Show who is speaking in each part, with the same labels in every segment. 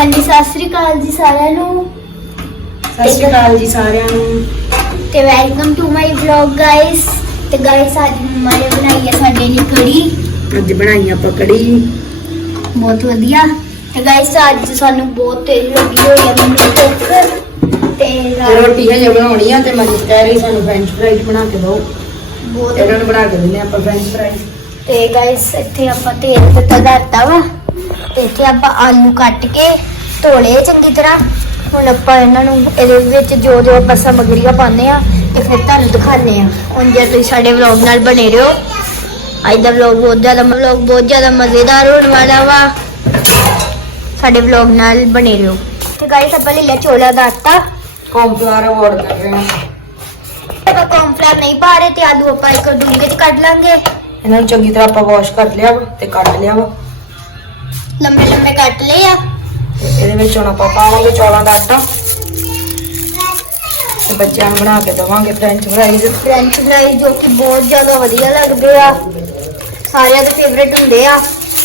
Speaker 1: ਹਾਂਜੀ ਸਤਿ ਸ੍ਰੀ ਅਕਾਲ ਜੀ ਸਾਰਿਆਂ ਨੂੰ।
Speaker 2: ਸਤਿ ਸ਼੍ਰੀ ਅਕਾਲ ਜੀ ਸਾਰਿਆਂ ਨੂੰ।
Speaker 1: ਤੇ welcome to my vlog guys ਤੇ ਗਾਇਸ ਅੱਜ ਮੰਮਾ ਨੇ ਬਣਾਈ ਹੈ ਸਾਡੇ ਲਈ ਕੜੀ।
Speaker 2: ਅੱਜ ਬਣਾਈ ਆਪਾਂ ਕੜੀ।
Speaker 1: ਬਹੁਤ ਵਧੀਆ। ਤੇ ਗਾਇਸ ਅੱਜ ਸਾਨੂੰ ਬਹੁਤ ਤੇਜ਼ ਲੱਗੀ ਹੋਈ ਹੈ ਮੈਨੂੰ ਭੁੱਖ। ਤੇ
Speaker 2: ਤੇ
Speaker 1: ਰਾਤ
Speaker 2: ਰੋਟੀ ਹਜੇ ਬਣਾਉਣੀ ਆ ਤੇ ਮਨਿਸ਼ ਕਹਿ ਰਹੀ ਸਾਨੂੰ ਫ੍ਰੈਂਚ ਫਰਾਈਜ਼ ਬਣਾ ਕੇ ਦਿਓ।
Speaker 1: ਬਹੁਤ
Speaker 2: ਇਹਨਾਂ ਨੂੰ ਬਣਾ ਕੇ ਦਿੰਦੇ ਆਪਾਂ ਫ੍ਰੈਂਚ ਫਰਾਈਜ਼
Speaker 1: ਤੇ ਗਾਇਸ ਇੱਥੇ ਆਪਾਂ ਤੇਲ ਦਿੱਤਾ ਦਾਤਾ ਵਾ। ਤੇ ਇੱਥੇ ਆਪਾਂ ਆਲੂ ਕੱਟ ਕੇ ਧੋਲੇ ਚੰਗੀ ਤਰ੍ਹਾਂ। ਹੁਣ ਆਪਾਂ ਇਹਨਾਂ ਨੂੰ ਇਹਦੇ ਵਿੱਚ ਜੋ ਜੋ ਆਪਾਂ ਸਮਗਰੀਆਂ ਪਾਉਂਦੇ ਆ ਤੇ ਫਿਰ ਤੁਹਾਨੂੰ ਦਿਖਾਉਂਦੇ ਆ ਹੁਣ ਜੇ ਤੁਸੀਂ ਸਾਡੇ ਵਲੌਗ ਨਾਲ ਬਣੇ ਰਹੋ ਅੱਜ ਦਾ ਵਲੌਗ ਬਹੁਤ ਜ਼ਿਆਦਾ ਵਲੌਗ ਬਹੁਤ ਜ਼ਿਆਦਾ ਮਜ਼ੇਦਾਰ ਹੋਣ ਵਾਲਾ ਵਾ। ਸਾਡੇ ਵਲੌਗ ਨਾਲ ਬਣੇ ਰਹੋ। ਤੇ ਗਾਇਸ ਆਪਾਂ ਲੈ ਲਿਆ ਚੋਲਾ ਦਾ ਆਟਾ।
Speaker 2: ਕੌਨਫਲਾਰ ਅਵਾਰਡ ਕਰ ਰਹੇ ਹਾਂ।
Speaker 1: ਆਪਾਂ ਨਹੀਂ ਪਾ ਰਹੇ ਤੇ ਆਲੂ ਆਪਾਂ ਇੱਕ ਡੂੰਘੇ ਚ ਕੱਢ ਲਾਂਗੇ।
Speaker 2: ਇਹਨਾਂ ਨੂੰ ਚੰਗੀ ਤਰ੍ਹਾਂ ਆਪਾਂ ਵਾਸ਼ ਕਰ ਲਿਆ ਵਾ ਤੇ ਕੱਟ ਲਿਆ ਵਾ।
Speaker 1: ਲੰਮੇ ਲੰਮੇ ਕੱਟ ਲਏ ਆ।
Speaker 2: ਇਹਦੇ ਵਿੱਚ ਹੁਣ ਆਪਾਂ ਪਾਵਾਂਗੇ ਚੌਲਾਂ ਦਾ ਆਟਾ। ਤੇ ਬੱਚਿਆਂ ਨੂੰ ਬਣਾ ਕੇ ਦੇਵਾਂਗੇ ਫ੍ਰੈਂਚ ਫਰਾਈਜ਼
Speaker 1: ਫ੍ਰੈਂਚ ਫਰਾਈਜ਼ ਜੋ ਕਿ ਬਹੁਤ ਜ਼ਿਆਦਾ ਵਧੀਆ ਲੱਗਦੇ ਆ। ਸਾਰਿਆਂ ਦੇ ਫੇਵਰੇਟ ਹੁੰਦੇ ਆ।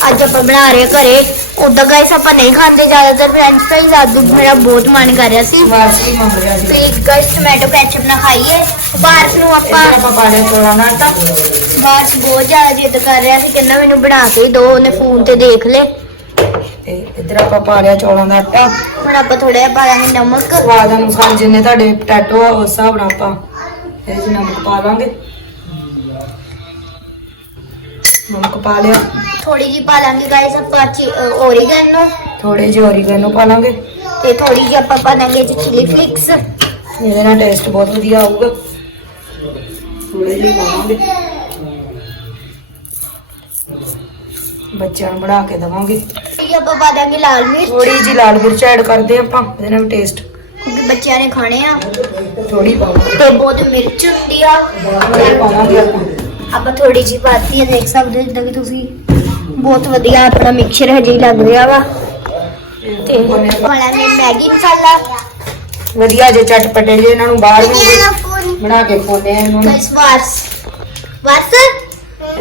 Speaker 1: ਅੱਜ ਆਪਾਂ ਬਣਾ ਰਹੇ ਘਰੇ। ਉਦਾਂ ਗਾਇਸ ਆਪਾਂ ਨਹੀਂ ਖਾਂਦੇ ਜ਼ਿਆਦਾਤਰ ਫ੍ਰੈਂਚ ਫਰਾਈਜ਼ ਅੱਜ ਮੇਰਾ ਬਹੁਤ ਮਨ ਕਰ ਰਿਹਾ ਸੀ।
Speaker 2: ਵਾਸੀ ਮੰਗ ਰਿਹਾ ਸੀ।
Speaker 1: ਤੇ ਗਾਇਸ ਟੋਮੈਟੋ ਕੈਚਅਪ ਨਾ ਖਾਈਏ। ਬਾਹਰ ਨੂੰ ਆਪਾਂ
Speaker 2: ਆਪਾਂ ਚੌਲਾਂ ਦਾ ਆਟਾ
Speaker 1: ਬਾਹਰ ਬਹੁਤ ਜ਼ਿਆਦਾ ਜਿੱਦ ਕਰ ਰਿਹਾ ਸੀ। ਕਹਿੰਦਾ ਮੈਨੂੰ ਬਣਾ ਕੇ ਹੀ ਦਿਓ ਉਹਨੇ ਫੋਨ ਤੇ ਦੇਖ ਲੇ
Speaker 2: ਤੇ ਇੱਧਰ ਆਪਾਂ ਪਾ ਲਿਆ ਚੌਲਾਂ ਦਾ ਆਟਾ।
Speaker 1: ਹੁਣ ਆਪਾਂ ਥੋੜਾ ਜਿਹਾ ਪਾ ਦਾਂਗੇ ਨਮਕ।
Speaker 2: ਸਵਾਦ ਅਨੁਸਾਰ ਜਿੰਨੇ ਤੁਹਾਡੇ ਪਟੈਟੋ ਆ ਉਸ ਹਿਸਾਬ ਨਾਲ ਆਪਾਂ ਇਹਦੇ 'ਚ ਨਮਕ ਪਾ ਲਾਂਗੇ। ਨਮਕ ਪਾ ਲਿਆ।
Speaker 1: ਥੋੜੀ ਜਿਹੀ ਪਾ ਲਾਂਗੇ ਗਾਇਸ ਆਪਾਂ ਓਰੀਗੈਨੋ
Speaker 2: ਥੋੜੇ ਜਿਹੇ ਓਰੀਗੈਨੋ ਪਾ ਲਾਂਗੇ।
Speaker 1: ਤੇ ਥੋੜੀ ਜਿਹੀ ਆਪਾਂ ਪਾ ਦਾਂਗੇ ਚਿਲੀ ਫਲਿਕਸ
Speaker 2: ਇਹਦੇ ਨਾਲ ਟੇਸਟ ਬਹੁਤ ਵਧੀਆ ਆਊਗਾ। ਥੋੜੇ ਜਿਹੇ ਪਾਵਾਂਗੇ। ਬੱਚਿਆਂ ਨੂੰ ਬਣਾ ਕੇ ਦਵਾਂਗੇ।
Speaker 1: ਤੇ ਆਪਾਂ ਪਾ ਦਾਂਗੇ ਲਾਲ ਮਿਰਚ।
Speaker 2: ਥੋੜੀ ਜਿਹੀ ਲਾਲ ਮਿਰਚ ਐਡ ਕਰਦੇ ਆਪਾਂ ਇਹਦੇ ਨਾਲ ਟੇਸਟ
Speaker 1: ਕਿਉਂਕਿ ਬੱਚਿਆਂ ਨੇ ਖਾਣੇ ਆ।
Speaker 2: ਥੋੜੀ ਪਾਵਾਂਗੇ।
Speaker 1: ਤੇ ਬਹੁਤ ਮਿਰਚ ਹੁੰਦੀ ਆ।
Speaker 2: ਥੋੜੀ ਪਾਵਾਂਗੇ ਆਪਾਂ।
Speaker 1: ਆਪਾਂ ਥੋੜੀ ਜਿਹੀ ਪਾਤੀ ਆ ਦੇਖ ਸਕਦੇ ਹੋ ਜਿੱਦਾਂ ਕਿ ਤੁਸੀਂ ਬਹੁਤ ਵਧੀਆ ਆਪਣਾ ਮਿਕਸਚਰ ਹਜੇ ਲੱਗ ਰਿਹਾ ਵਾ। ਤੇ ਵਾਲਾ ਨੇ ਮੈਗੀ ਮਸਾਲਾ।
Speaker 2: ਵਧੀਆ ਜੇ ਚਟਪਟੇ ਜੇ ਇਹਨਾਂ ਨੂੰ ਬਾਹਰ ਨੂੰ ਬਣਾ ਕੇ ਖੋਲੇ ਆ ਇਹਨਾਂ। ਨੂੰ
Speaker 1: ਗਾਇਸ ਵਾਰਸ ਵਾਰਸ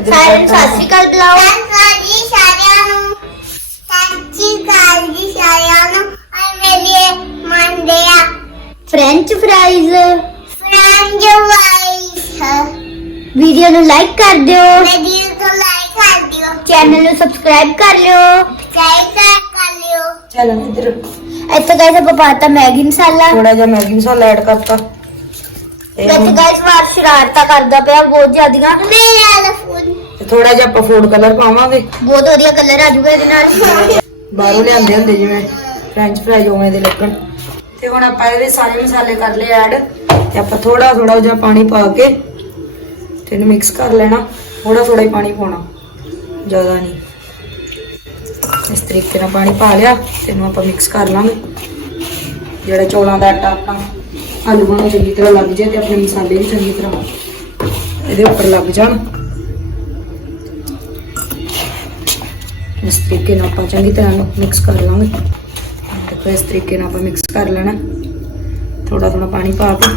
Speaker 1: ਸਾਰਿਆਂ ਨੂੰ ਸਤਿ ਸ਼੍ਰੀ ਅਕਾਲ ਬੁਲਾਓ।
Speaker 3: ਜੀ ਸਾਰਿਆਂ ਜੀ ਸਾਰਿਆਂ ਨੂੰ ਔਰ ਮੇਰੇ ਮੰਡੇ ਆ
Speaker 1: ਫ੍ਰੈਂਚ ਫਰਾਈਜ਼
Speaker 3: ਫਰੈਂਡ ਵਾਈਸ
Speaker 1: ਵੀਡੀਓ ਨੂੰ ਲਾਈਕ ਕਰ ਦਿਓ।
Speaker 3: ਵੀਡੀਓ ਨੂੰ ਲਾਈਕ ਕਰ ਦਿਓ।
Speaker 1: ਚੈਨਲ ਨੂੰ ਸਬਸਕ੍ਰਾਈਬ ਕਰ ਲਿਓ।
Speaker 3: ਸ਼ੇਅਰ ਕਰ ਲਿਓ।
Speaker 2: ਚੱਲ ਇੱਧਰ
Speaker 1: ਇੱਥੇ ਗਾਇਸ ਆਪਾਂ ਪਾਤਾ ਮੈਗੀ ਮਸਾਲਾ।
Speaker 2: ਥੋੜਾ ਜਿਹਾ ਮੈਗੀ ਮਸਾਲਾ ਐਡ ਕਰਤਾ। ਤੇ
Speaker 1: ਇੱਥੇ ਗਾਇਸ ਵਾਰ ਸ਼ਰਾਰਤਾਂ ਕਰਦਾ ਪਿਆ ਬਹੁਤ ਜ਼ਿਆਦੀਆਂ।
Speaker 3: ਮੇਰੇ ਵਾਲਾ ਫੋਨ
Speaker 2: ਥੋੜਾ ਜਿਹਾ ਆਪਾਂ ਫੂਡ ਕਲਰ ਪਾਵਾਂਗੇ।
Speaker 1: ਬਹੁਤ ਵਧੀਆ ਕਲਰ ਆ ਜੂਗਾ ਇਹਦੇ ਨਾਲ।
Speaker 2: ਬਾਹਰੋਂ ਲਿਆਂਦੇ ਹੁੰਦੇ ਜਿਵੇਂ ਫ੍ਰੈਂਚ ਫਰਾਈ ਉਵੇਂ ਦੇ ਲੱਗਣ ਤੇ ਹੁਣ ਆਪਾਂ ਇਹਦੇ ਸਾਰੇ ਮਸਾਲੇ ਕਰ ਲਏ ਐਡ ਤੇ ਆਪਾਂ ਥੋੜਾ ਥੋੜਾ ਜਿਹਾ ਪਾਣੀ ਪਾ ਕੇ ਤੇ ਇਹਨੂੰ ਮਿਕਸ ਕਰ ਲੈਣਾ। ਥੋੜਾ ਥੋੜਾ ਹੀ ਪਾਣੀ ਪਾਉਣਾ। ਜ਼ਿਆਦਾ ਨਹੀਂ। ਇਸ ਤਰੀਕੇ ਨਾਲ ਪਾਣੀ ਪਾ ਲਿਆ ਤੇ ਇਹਨੂੰ ਆਪਾਂ ਮਿਕਸ ਕਰ ਲਾਂਗੇ। ਜਿਹੜਾ ਚੌਲਾਂ ਦਾ ਆਟਾ ਆਪਣਾ ਆਲੂਆਂ ਨੂੰ ਚੰਗੀ ਤਰ੍ਹਾਂ ਲੱਗ ਜਾਏ ਤੇ ਆਪਣੇ ਮਸਾਲੇ ਵੀ ਚੰਗੀ ਤਰ੍ਹਾਂ ਇਹਦੇ ਉੱਪਰ ਲੱਗ ਜਾਣ। ਇਸ ਤਰੀਕੇ ਨਾਲ ਆਪਾਂ ਚੰਗੀ ਤਰ੍ਹਾਂ ਨੂੰ ਮਿਕਸ ਕਰ ਲਾਂਗੇ। ਦੇਖੋ, ਇਸ ਤਰੀਕੇ ਨਾਲ ਆਪਾਂ ਮਿਕਸ ਕਰ ਲੈਣਾ। ਥੋੜਾ ਥੋੜਾ ਪਾਣੀ ਪਾ ਕੇ।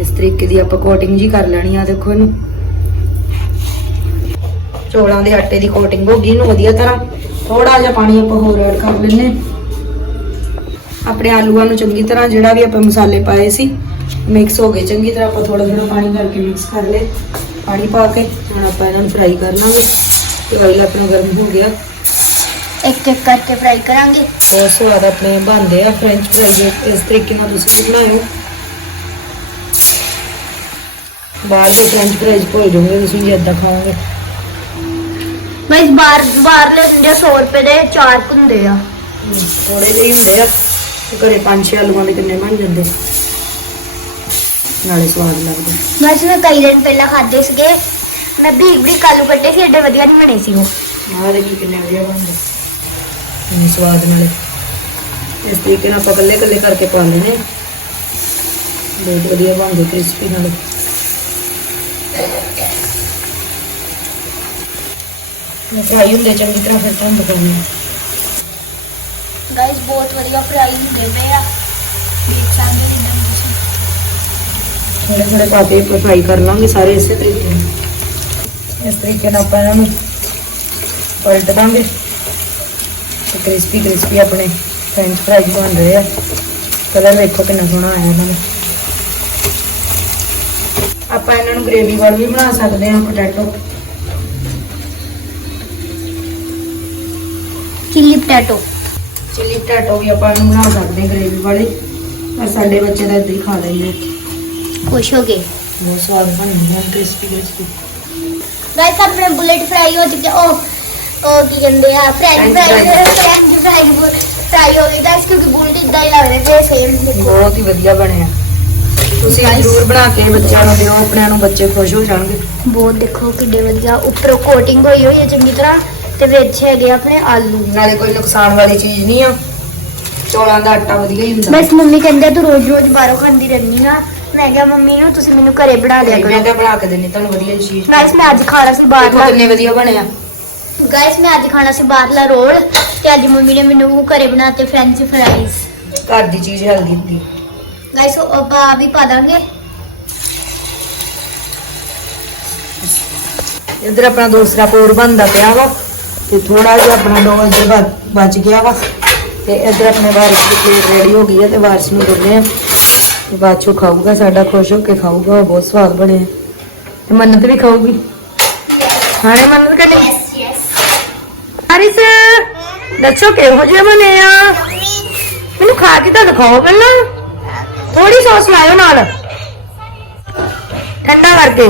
Speaker 2: ਇਸ ਤਰੀਕੇ ਦੀ ਆਪਾਂ ਕੋਟਿੰਗ ਜੀ ਕਰ ਲੈਣੀ ਆ, ਦੇਖੋ ਇਹਨੂੰ। ਚੋਲਾਂ ਦੇ ਆਟੇ ਦੀ ਕੋਟਿੰਗ ਹੋ ਗਈ ਇਹਨੂੰ ਵਧੀਆ ਤਰ੍ਹਾਂ। ਥੋੜਾ ਜਿਹਾ ਪਾਣੀ ਆਪਾਂ ਹੋਰ ਐਡ ਕਰ ਲੈਨੇ ਹਾਂ। ਆਪਣੇ ਆਲੂਆਂ ਨੂੰ ਚੰਗੀ ਤਰ੍ਹਾਂ ਜਿਹੜਾ ਵੀ ਆਪਾਂ ਮਸਾਲੇ ਪਾਏ ਸੀ ਮਿਕਸ ਹੋ ਗਏ। ਚੰਗੀ ਤਰ੍ਹਾਂ ਆਪਾਂ ਥੋੜਾ ਥੋੜਾ ਪਾਣੀ ਕਰਕੇ ਮਿਕਸ ਕਰ ਲਏ। ਪਾਣੀ ਪਾ ਕੇ ਹੁਣ ਆਪਾਂ ਇਹਨਾਂ ਨੂੰ ਫਰਾਈ ਕਰ ਲਾਂਗੇ ਤੇ ਆਇਲ ਆਪਣਾ ਗਰਮ ਹੋ ਗਿਆ।
Speaker 1: ਇੱਕ ਇੱਕ ਕਰਕੇ ਫਰਾਈ ਕਰਾਂਗੇ।
Speaker 2: ਬਹੁਤ ਸਵਾਦ ਆਪਣੇ ਬਣਦੇ ਆ ਫ੍ਰੈਂਚ ਫਰਾਈਜ਼ ਇਸ ਤਰੀਕੇ ਨਾਲ ਤੁਸੀਂ ਵੀ ਬਣਾਇਓ। ਬਾਹਰ ਦੇ ਫ੍ਰੈਂਚ ਫਰਾਈਜ਼ ਭੁੱਲ ਜਾਓਗੇ ਤੁਸੀਂ ਜੇ ਇਦਾਂ ਖਾਓਗੇ।
Speaker 1: ਮੈਂ ਇਸ ਬਾਹਰ ਲੈ ਦਿੰਦੇ 100 ਰੁਪਏ ਦੇ ਚਾਰ ਹੁੰਦੇ ਆ।
Speaker 2: ਥੋੜੇ ਜਿਹੇ ਹੁੰਦੇ ਆ। ਤੇ ਘਰੇ ਪੰਜ ਛੇ ਆਲੂਆਂ ਦੇ ਕਿੰਨੇ ਬਣ ਜਾਂਦੇ। ਨਾਲੇ ਸਵਾਦ ਲੱਗਦੇ।
Speaker 1: ਮੈਂ ਇਸ ਨੂੰ ਕਈ ਦਿਨ ਪਹਿਲਾਂ ਖਾਦੇ ਸੀਗੇ ਮੈਂ ਬਰੀਕ ਬਰੀਕ ਆਲੂ ਕੱਟੇ ਸੀ ਏਡੇ ਵਧੀਆ ਨਹੀਂ ਬਣੇ ਸੀ ਉਹ।
Speaker 2: ਆਹ ਦੇਖੀ ਕਿੰਨੇ ਵਧੀਆ ਬਣਦੇ। ਇੰਨੇ ਸਵਾਦ ਨਾਲੇ। ਇਸ ਤਰੀਕੇ ਨਾਲ ਆਪਾਂ ਕੱਲੇ ਕੱਲੇ ਕਰਕੇ ਪਾ ਲੈਣੇ ਬਹੁਤ ਵਧੀਆ ਬਣਦੇ ਕ੍ਰਿਸਪੀ ਨਾਲੇ। ਮੈਂ ਫਰਾਈ ਹੁੰਦੇ ਚੰਗੀ ਤਰ੍ਹਾਂ ਫਿਰ ਤੁਹਾਨੂੰ ਦਿਖਾਉਂਦੀ ਹਾਂ
Speaker 1: ਬਹੁਤ ਵਧੀਆ ਫਰਾਈ ਹੁੰਦੇ ਪਏ ਆ। ਦੇਖ ਹੋ ਜਿੱਦਾਂ ਤੁਸੀਂ
Speaker 2: ਥੋੜੇ ਥੋੜੇ ਪਾ ਕੇ ਫਰਾਈ ਕਰ ਲਾਂਗੇ ਸਾਰੇ ਇਸੇ ਤਰੀਕੇ ਨਾਲ। ਇਸ ਤਰੀਕੇ ਨਾਲ ਆਪਾਂ ਇਹਨਾਂ ਨੂੰ ਪਲਟ ਦਾਂਗੇ। ਤੇ ਕ੍ਰਿਸਪੀ ਕ੍ਰਿਸਪੀ ਆਪਣੇ ਫ੍ਰੈਂਚ ਫਰਾਈਜ਼ ਬਣ ਰਹੇ ਆ। ਕਲਰ ਵੇਖੋ ਕਿੰਨਾ ਸੋਹਣਾ ਆਇਆ ਇਹਨਾਂ ਦਾ। ਆਪਾਂ ਇਹਨਾਂ ਨੂੰ ਗ੍ਰੇਵੀ ਵਾਲ ਵੀ ਬਣਾ ਸਕਦੇ ਹਾਂ potato
Speaker 1: chilli potato
Speaker 2: chilli potato ਵੀ ਆਪਾਂ ਇਹਨੂੰ ਬਣਾ ਸਕਦੇ ਗ੍ਰੇਵੀ ਵਾਲੇ। ਪਰ ਸਾਡੇ ਬੱਚੇ ਤਾਂ ਇਦਾਂ ਹੀ ਖਾ ਲੈਂਦੇ।
Speaker 1: ਖੁਸ਼ ਹੋ ਗਏ।
Speaker 2: ਬਹੁਤ ਸਵਾਦ ਬਣਦੇ ਆ ਕ੍ਰਿਸਪੀ ਕ੍ਰਿਸਪੀ
Speaker 1: ਗਾਇਸ ਆਪਣੇ ਬੁਲੇਟ ਫਰਾਈ ਹੋ ਚੁੱਕੇ ਉਹ ਉਹ ਕੀ ਕਹਿੰਦੇ ਆ French fry. French fry fry ਹੋ ਗਈ ਗਾਇਸ ਕਿਉਂਕਿ ਬੁਲੇਟ ਇਦਾਂ ਹੀ ਲੱਗਦੇ ਪਏ ਸੇਮ
Speaker 2: ਬਹੁਤ ਹੀ ਵਧੀਆ ਬਣਿਆ। ਤੁਸੀਂ ਜ਼ਰੂਰ ਬਣਾ ਕੇ ਬੱਚਿਆਂ ਨੂੰ ਦਿਓ ਆਪਣਿਆਂ ਨੂੰ ਬੱਚੇ ਖੁਸ਼ ਹੋ ਜਾਣਗੇ।
Speaker 1: ਬਹੁਤ ਦੇਖੋ ਕਿੱਡੇ ਵਧੀਆ। ਉੱਪਰੋਂ ਕੋਟਿੰਗ ਹੋਈ ਹੋਈ ਹੈ ਚੰਗੀ ਤਰ੍ਹਾਂ। ਤੇ ਵਿੱਚ ਹੈਗੇ ਆਪਣੇ ਆਲੂ।
Speaker 2: ਨਾਲੇ ਕੋਈ ਨੁਕਸਾਨ ਵਾਲੀ ਚੀਜ਼ ਨਹੀਂ ਆ। ਚੌਲਾਂ ਦਾ ਆਟਾ ਵਧੀਆ ਹੀ ਹੁੰਦਾ।
Speaker 1: ਬਸ ਮੰਮੀ ਕਹਿੰਦੇ ਤੂੰ ਰੋਜ਼ ਰੋਜ਼ ਬਾਹਰੋਂ ਖਾਂਦੀ ਰਹਿੰਦੀ ਆ। ਮੈਂ ਕਿਹਾ ਮੰਮੀ ਨੂੰ ਤੁਸੀਂ ਮੈਨੂੰ ਘਰੇ ਬਣਾ
Speaker 2: ਮੈਂ
Speaker 1: ਕਰੋ।
Speaker 2: ਤਾਂ ਬਣਾ ਕੇ ਦੇਣੀ ਤੁਹਾਨੂੰ ਵਧੀਆ ਚੀਜ਼।
Speaker 1: ਗਾਇਸ ਮੈਂ ਅੱਜ ਖਾਣਾ ਸੀ ਬਾਹਰ
Speaker 2: ਦੇਖੋ ਕਿੰਨੇ ਵਧੀਆ ਬਣਿਆ
Speaker 1: ਗਾਇਸ ਮੈਂ ਅੱਜ ਖਾਣਾ ਸੀ ਬਾਹਰਲਾ ਰੋਲ ਤੇ ਅੱਜ ਮੰਮੀ ਨੇ ਮੈਨੂੰ ਘਰੇ ਬਣਾਤੇ ਫ੍ਰੈਂਚ ਫਰਾਈਜ਼
Speaker 2: ਘਰ ਦੀ ਚੀਜ਼ ਹੈਲਦੀ ਹੁੰਦੀ
Speaker 1: ਗਾਇਸ ਉਹ ਆਪਾਂ ਵੀ ਪਾ ਦਾਂਗੇ।
Speaker 2: ਇੱਧਰ ਆਪਣਾ ਦੂਸਰਾ ਪੋਰ ਬਣਦਾ ਪਿਆ ਵਾ। ਤੇ ਥੋੜਾ ਜਿਹਾ ਆਪਣਾ ਡੋ ਇੱਧਰ ਬਚ ਗਿਆ ਵਾ। ਤੇ ਇੱਧਰ ਆਪਣੇ ਵਾਰਿਸ ਦੀ ਪਲੇਟ ਰੈਡੀ ਹੋ ਗਈ ਹੈ ਤੇ ਵਾਰਿਸ ਨੂੰ ਦਿੰਦੇ ਆ। ਤੇ ਬਾਅਦ ਖਾਊਗਾ, ਸਾਡਾ ਖੁਸ਼ ਹੋ ਕੇ ਖਾਊਗਾ ਬਹੁਤ ਸਵਾਦ ਬਣੇ ਤੇ ਮੰਨਤ ਵੀ ਖਾਊਗੀ? ਹਾਣੇ ਮੰਨਤ ਕਰੇ
Speaker 1: ਯੈਸ ਯੈਸ
Speaker 2: ਵਾਰਿਸ, ਦੱਸੋ ਕਿਹੋ ਜਿਹੇ ਬਣੇ ਆ? ਮੈਨੂੰ ਖਾ ਕੇ ਤਾਂ ਦਿਖਾਓ ਪਹਿਲਾਂ। ਥੋੜੀ ਸੌਸ ਲਾਇਓ ਨਾਲ। ਠੰਡਾ ਕਰਕੇ।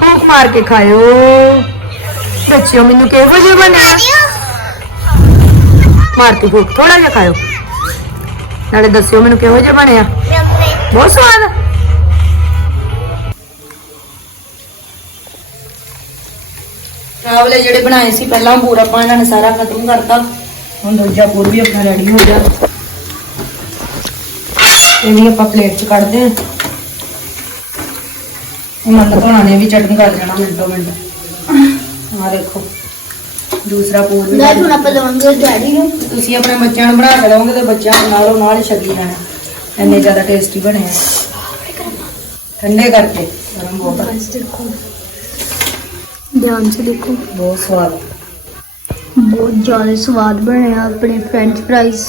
Speaker 2: ਫੂਕ ਮਾਰ ਕੇ ਖਾਇਓ। ਦੱਸਿਓ ਮੈਨੂੰ ਕਿਹੋ ਜਿਹੇ ਬਣਿਆ? ਮਾਰ ਕੇ ਫੂਕ ਥੋੜਾ ਜਿਹਾ ਖਾਇਓ। ਨਾਲੇ ਦੱਸਿਓ ਮੈਨੂੰ ਕਿਹੋ ਜਿਹਾ ਬਣਿਆ। ਬਹੁਤ ਸਵਾਦ ਚਾਵਲੇ ਜਿਹੜੇ ਬਣਾਏ ਸੀ, ਪਹਿਲਾਂ ਪੂਰਾ ਆਪਾਂ ਇਹਨਾਂ ਨੇ ਸਾਰਾ ਖਤਮ ਕਰਤਾ। ਹੁਣ ਦੂਜਾ ਪੂਰ ਵੀ ਆਪਣਾ ਰੈਡੀ ਹੋ ਗਿਆ। ਇਹ ਵੀ ਆਪਾਂ ਪਲੇਟ 'ਚ ਕੱਢਦੇ ਹਾਂ। ਮਨ ਧੋਣਾ ਨੇ ਵੀ ਚਟਨੀ ਕਰ ਜਾਣਾ ਮਿੰਟੋ ਮਿੰਟ। ਆ ਦੇਖੋ। ਦੂਸਰਾ ਪੂਰ ਵੀ
Speaker 1: ਗਾਇਸ। ਹੁਣ ਆਪਾਂ ਲਵਾਂਗੇ ਡੈਡੀ ਨੂੰ।
Speaker 2: ਤੁਸੀਂ ਆਪਣੇ ਬੱਚਿਆਂ ਨੂੰ ਬਣਾ ਕੇ ਦਵੋਗੇ ਤੇ ਬੱਚਿਆਂ ਨੂੰ ਨਾਲੋਂ ਨਾਲ ਹੀ ਛੱਡੀ ਜਾਣਾ। ਇੰਨੇ ਜ਼ਿਆਦਾ ਟੇਸਟੀ ਬਣੇ ਆ। ਠੰਡੇ ਕਰਕੇ ਗਰਮ ਬਹੁਤ
Speaker 1: ਦੇਖੋ। ਧਿਆਨ ਸੇ ਦੇਖੋ।
Speaker 2: ਬਹੁਤ ਸਵਾਦ
Speaker 1: ਬਹੁਤ ਜ਼ਿਆਦਾ ਸਵਾਦ ਬਣੇ ਆ ਆਪਣੇ ਫ੍ਰੈਂਚ ਫਰਾਈਜ਼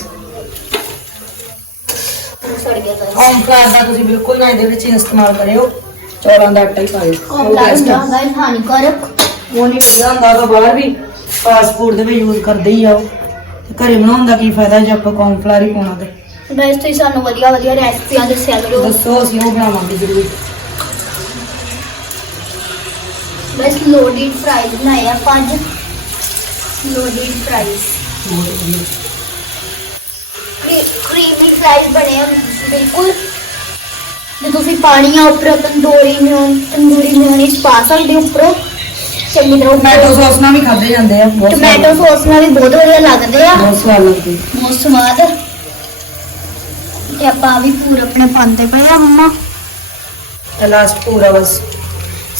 Speaker 2: ਕੌਨਫਲਾਰ ਦਾ ਤੁਸੀਂ ਬਿਲਕੁਲ ਨਾ ਇਹਦੇ ਵਿੱਚ ਇਸਤੇਮਾਲ ਕਰਿਓ। ਚੌਲਾਂ ਦਾ ਆਟਾ ਹੀ ਪਾਇਓ ਆ।
Speaker 1: ਗਾਇਸ ਹਾਨੀਕਾਰਕ।
Speaker 2: ਉਹ ਨਹੀਂ ਵਧੀਆ ਹੁੰਦਾ ਤਾਂ ਬਾਹਰ ਵੀ ਫੂਡ ਦੇ ਵਿੱਚ ਯੂਜ਼ ਕਰਦੇ ਹੀ ਆ ਉਹ। ਤੇ ਘਰੇ ਬਣਾਉਣ ਦਾ ਕੀ ਫਾਇਦਾ ਜੇ ਆਪਾਂ ਕੌਨਫਲਾਰ ਹੀ ਪਾਉਣਾ ਤੇ।
Speaker 1: ਗਾਇਸ ਤੁਸੀਂ ਸਾਨੂੰ ਵਧੀਆ ਵਧੀਆ ਰੈਸਪੀਆਂ ਦੱਸਿਆ ਕਰੋ।
Speaker 2: ਦੱਸੋ ਅਸੀਂ ਉਹ ਬਣਾਵਾਂਗੇ ਜ਼ਰੂਰ।
Speaker 1: ਬਸ ਲੋਡਡ ਫਰਾਈਜ਼ ਬਣਾਏ ਆ ਪੰਜ। ਲੋਡਡ ਫਰਾਈਜ਼
Speaker 2: ਬਹੁਤ ਵਧੀਆ।
Speaker 1: ਕਰੀਮੀ ਫਰਾਈਜ਼ ਬਣੇ ਆ ਬਿਲਕੁਲ। ਜੇ ਤੁਸੀਂ ਪਾਣੀ ਆ ਉੱਪਰ ਤੰਦੂਰੀ ਮਿਓਨ ਤੰਦੂਰੀ ਮਿਓਨੀਸ ਪਾ ਸਕਦੇ ਹੋ ਉੱਪਰੋਂ। ਚੰਗੀ ਤਰ੍ਹਾਂ
Speaker 2: ਟੋਮੈਟੋ
Speaker 1: ਉੱਪਰ
Speaker 2: ਸੌਸ ਨਾਲ ਵੀ ਖਾਦੇ ਜਾਂਦੇ ਆ ਬਹੁਤ ਸਵਾਦ।
Speaker 1: ਟੋਮੈਟੋ ਸੌਸ ਨਾਲ ਵੀ ਬਹੁਤ ਵਧੀਆ ਲੱਗਦੇ ਆ।
Speaker 2: ਬਹੁਤ ਸਵਾਦ ਲੱਗਦੇ।
Speaker 1: ਬਹੁਤ ਸਵਾਦ। ਤੇ ਆਪਾਂ ਵੀ ਪੂਰੇ ਆਪਣੇ ਪਾਉਂਦੇ ਪਏ ਆ ਮੰਮਾ।
Speaker 2: ਤੇ ਲਾਸਟ ਪੂਰਾ ਬਸ।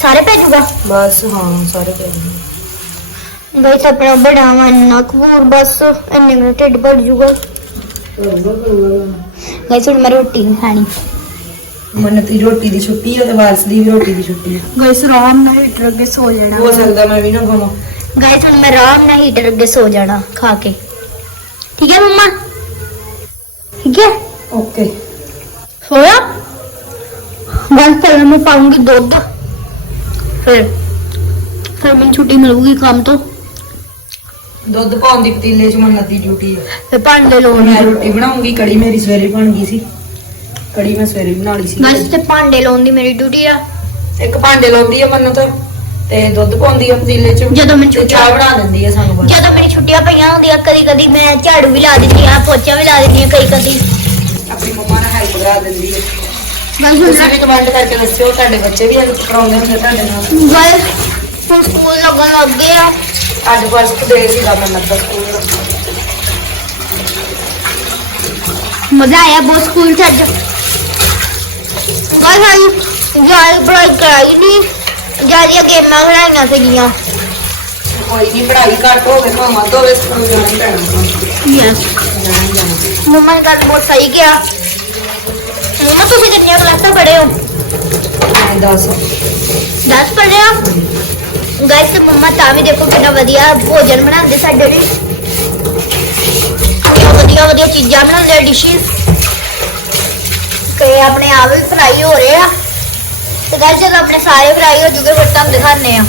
Speaker 1: ਸਾਰੇ ਭੇਜੂਗਾ
Speaker 2: ਬਸ ਹਾਂ ਸਾਰੇ ਪੈ ਗਏ
Speaker 1: ਗਾਇਸ ਆਪਣਾ ਬਣਾਵਾ ਇੰਨਾ ਕਬੂਰ ਬਸ ਇੰਨੇ ਢਿੱਡ ਭਰ ਜੂਗਾ ਗਾਇਸ ਹੁਣ ਮੈਂ ਰੋਟੀ ਨਹੀਂ ਖਾਣੀ।
Speaker 2: ਮਨ ਦੀ ਰੋਟੀ ਦੀ ਛੁੱਟੀ ਹੈ ਤੇ ਵਾਰਸ ਦੀ ਵੀ ਰੋਟੀ ਦੀ ਛੁੱਟੀ ਹੈ
Speaker 1: ਗਾਇਸ ਆਰਾਮ ਨਾਲ ਹੀਟਰ ਅੱਗੇ ਸੋ ਜਾਣਾ।
Speaker 2: ਹੋ ਸਕਦਾ ਮੈਂ ਵੀ ਨਾ ਖਾਵਾਂ
Speaker 1: ਗਾਇਸ ਹੁਣ ਮੈਂ ਆਰਾਮ ਨਾਲ ਹੀਟਰ ਅੱਗੇ ਸੋ ਜਾਣਾ ਖਾ ਕੇ। ਠੀਕ ਹੈ ਮੰਮਾ? ਠੀਕ ਹੈ?
Speaker 2: ਓਕੇ।
Speaker 1: ਸੋਇਆ ਗਾਇਸ ਪਹਿਲਾਂ ਮੈਂ ਪਾਉਂਗੀ ਦੁੱਧ। ਫਿਰ ਫਿਰ ਮੈਨੂੰ ਛੁੱਟੀ ਮਿਲੂਗੀ ਕੰਮ ਤੋਂ।
Speaker 2: ਦੁੱਧ ਪਾਉਣ ਦੀ ਪਤੀਲੇ 'ਚ ਮੰਨਤ ਦੀ ਡਿਊਟੀ ਹੈ
Speaker 1: ਫਿਰ ਭਾਂਡੇ ਲਾਉਣੇ
Speaker 2: ਮੈਂ ਰੋਟੀ ਬਣਾਉਂਗੀ ਕੜੀ ਮੇਰੀ ਸਵੇਰੇ ਬਣ ਗਈ ਸੀ। ਕੜੀ ਮੈਂ ਸਵੇਰੇ ਬਣਾ ਲਈ ਸੀ।
Speaker 1: ਗਾਇਸ ਤੇ ਭਾਂਡੇ ਲਾਉਣ ਦੀ ਮੇਰੀ ਡਿਊਟੀ ਆ।
Speaker 2: ਇੱਕ ਭਾਂਡੇ ਲਾਉਂਦੀ ਆ ਮੰਨਤ ਤੇ ਦੁੱਧ ਪਾਉਂਦੀ ਆ ਪਤੀਲੇ 'ਚ।
Speaker 1: ਜਦੋਂ
Speaker 2: ਤੇ
Speaker 1: ਛੁੱਟੀ
Speaker 2: ਚਾਹ ਬਣਾ ਦਿੰਦੀ ਆ ਸਾਨੂੰ ਬਸ।
Speaker 1: ਜਦੋਂ ਮੇਰੀ ਛੁੱਟੀਆਂ ਪਈਆਂ ਹੁੰਦੀਆਂ ਕਦੀ ਕਦੀ ਮੈਂ ਝਾੜੂ ਵੀ ਲਾ ਦਿੰਦੀ ਆ ਪੋਚਾ ਵੀ ਲਾ ਦਿੰਦੀ ਆ ਕਈ ਕਦੀ
Speaker 2: ਆਪਣੀ ਮੰਮਾ ਨਾਲ ਹੈਲਪ ਕਰਾ ਦਿੰਦੀ ਹੈ
Speaker 1: ਗਾਇਸ
Speaker 2: ਤੁਸੀਂ ਵੀ ਕਮੈਂਟ ਕਰਕੇ ਦੱਸਿਓ ਤੁਹਾਡੇ ਬੱਚੇ ਵੀ ਹੈਲਪ ਕਰਾਉਂਦੇ ਹੁੰਦੇ ਤੁਹਾਡੇ ਨਾਲ।
Speaker 1: ਗਾਇਸ ਹੁਣ ਸਕੂਲ ਲੱਗਣ ਲੱਗ ਗਏ ਆ।
Speaker 2: ਅੱਜ ਫਸਟ ਡੇ ਸੀਗਾ ਮੰਨਤ ਦਾ ਸਕੂਲ
Speaker 1: ਮਜ਼ਾ ਆਇਆ ਬਹੁਤ ਸਕੂਲ ਚ ਅੱਜ। ਗਾਇਸ ਆਈ ਜਾਈ ਬੜਾਈ ਕਰਾਈ ਨਹੀਂ ਜਿਆਦੀਆਂ ਗੇਮਾਂ ਖੜਾਈਆਂ ਸੀਗੀਆਂ
Speaker 2: ਕੋਈ ਨਹੀਂ ਪੜ੍ਹਾਈ ਘੱਟ ਹੋਵੇ ਭਾਵੇਂ ਵੱਧ ਹੋਵੇ ਸਕੂਲ ਜਾਣਾ ਹੀ ਪੈਣਾ
Speaker 1: ਯੈਸ
Speaker 2: ਜਾਣਾ ਹੀ ਜਾਣਾ
Speaker 1: ਮੰਮਾ ਨੇ ਗੱਲ ਬਹੁਤ ਸਹੀ ਕਿਹਾ ਮਮਾ ਤੁਸੀਂ ਕਿੰਨੀਆਂ ਕਲਾਸਾਂ ਪੜ੍ਹੇ ਹੋ
Speaker 2: ਮੈਂ ਦੱਸ
Speaker 1: 10 ਪੜ੍ਹੇ ਹੋ ਗਾਇਸ ਤੇ ਮੰਮਾ ਤਾਂ ਵੀ ਦੇਖੋ ਕਿੰਨਾ ਵਧੀਆ ਭੋਜਨ ਬਣਾਉਂਦੇ ਸਾਡੇ ਲਈ ਕਿੰਨੀਆਂ ਵਧੀਆ ਵਧੀਆ ਚੀਜ਼ਾਂ ਬਣਾਉਂਦੇ ਆ ਡਿਸ਼ਿਸ ਕਿ ਆਪਣੇ ਆਪ ਵੀ ਫਰਾਈ ਹੋ ਰਹੇ ਆ। ਤੇ ਗਾਇਸ ਜਦੋਂ ਆਪਣੇ ਸਾਰੇ ਫਰਾਈ ਹੋ ਜੂਗੇ ਫਿਰ ਤੁਹਾਨੂੰ ਦਿਖਾਉਂਦੇ ਆ।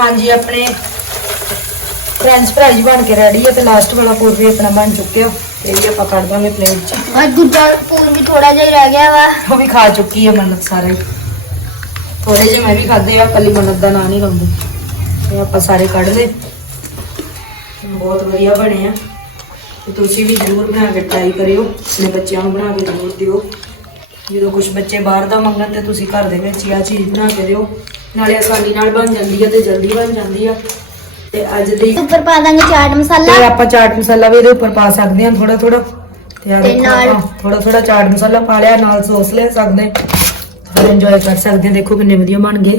Speaker 2: ਹਾਂਜੀ ਆਪਣੇ ਫ੍ਰੈਂਚ ਫਰਾਈਜ਼ ਬਣ ਕੇ ਰੈਡੀ ਹੈ ਤੇ ਲਾਸਟ ਵਾਲਾ ਪੂਰ ਵੀ ਆਪਣਾ ਬਣ ਚੁੱਕਿਆ। ਤੇ ਇਹ ਆਪਾਂ ਕੱਢ ਦਾਂਗੇ ਪਲੇਟ 'ਚ।
Speaker 1: ਅੱਜ ਦੂਜਾ ਪੂਲ ਵੀ ਥੋੜਾ ਜਿਹਾ ਹੀ ਰਹਿ ਗਿਆ ਵਾ।
Speaker 2: ਉਹ ਵੀ ਖਾ ਚੁੱਕੀ ਹੈ ਮੰਨਤ ਸਾਰੇ। ਥੋੜੇ ਜਿਹੇ ਮੈਂ ਵੀ ਖਾਦੇ ਆ ਕੱਲੀ ਮੰਨਤ ਦਾ ਨਾਂ ਨਹੀਂ ਲਉਂਦੀ। ਇਹ ਆਪਾਂ ਸਾਰੇ ਕੱਢ ਲਏ। ਬਹੁਤ ਵਧੀਆ ਬਣੇ ਆ। ਤੇ ਤੁਸੀਂ ਵੀ ਜ਼ਰੂਰ ਬਣਾ ਕੇ ਟਰਾਈ ਕਰਿਓ। ਆਪਣੇ ਬੱਚਿਆਂ ਨੂੰ ਬਣਾ ਕੇ ਜ਼ਰੂਰ ਦਿਓ। ਜਦੋਂ ਕੁਝ ਬੱਚੇ ਬਾਹਰ ਦਾ ਮੰਗਣ ਤੇ ਤੁਸੀਂ ਘਰ ਦੇ ਵਿੱਚ ਹੀ ਆ ਚੀਜ਼ ਬਣਾ ਕੇ ਦਿਓ ਨਾਲੇ ਆਸਾਨੀ ਨਾਲ ਬਣ ਜਾਂਦੀ ਹੈ ਤੇ ਜਲਦੀ ਬਣ ਜਾਂਦੀ ਆ। ਤੇ ਅੱਜ ਦੀ
Speaker 1: ਉੱਪਰ ਪਾ ਦਾਂਗੇ ਚਾਟ ਮਸਾਲਾ।
Speaker 2: ਤੇ ਆਪਾਂ ਚਾਟ ਮਸਾਲਾ ਵੀ ਇਹਦੇ ਉੱਪਰ ਪਾ ਸਕਦੇ ਹਾਂ ਥੋੜਾ ਥੋੜਾ ਤੇ ਆ ਦੇਖੋ
Speaker 1: ਨਾਲ-
Speaker 2: ਥੋੜਾ ਥੋੜਾ ਚਾਟ ਮਸਾਲਾ ਪਾ ਲਿਆ ਨਾਲ ਸੌਸ ਲੈ ਸਕਦੇ ਹਾਂ। ਇੰਜੋਏ ਕਰ ਸਕਦੇ ਹਾਂ ਦੇਖੋ ਕਿੰਨੇ ਵਧੀਆ ਬਣ ਗਏ।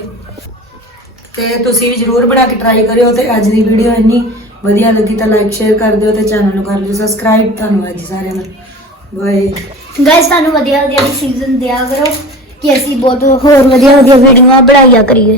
Speaker 2: ਤੇ ਤੁਸੀਂ ਵੀ ਜਰੂਰ ਬਣਾ ਕੇ ਟਰਾਈ ਕਰਿਓ ਤੇ ਅੱਜ ਦੀ ਵੀਡੀਓ ਇੰਨੀ ਵਧੀਆ ਲੱਗੀ ਤਾਂ ਲਾਈਕ ਸ਼ੇਅਰ ਕਰ ਦਿਓ ਤੇ ਚੈਨਲ ਨੂੰ ਕਰ ਲਿਓ ਸਬਸਕ੍ਰਾਈਬ ਧੰਨਵਾਦ ਜੀ ਸਾਰਿਆਂ ਦਾ। ਬਾਏ।
Speaker 1: ਗਾਇਸ ਤੁਹਾਨੂੰ ਵਧੀਆ ਵਧੀਆ ਸੀਜ਼ਨ ਦਿਆ ਕਰੋ ਕਿ ਅਸੀਂ ਬਹੁਤ ਹੋਰ ਵਧੀਆ ਵਧੀਆ ਵੀਡੀਓਆਂ ਬਣਾਈਆ ਕਰੀਏ।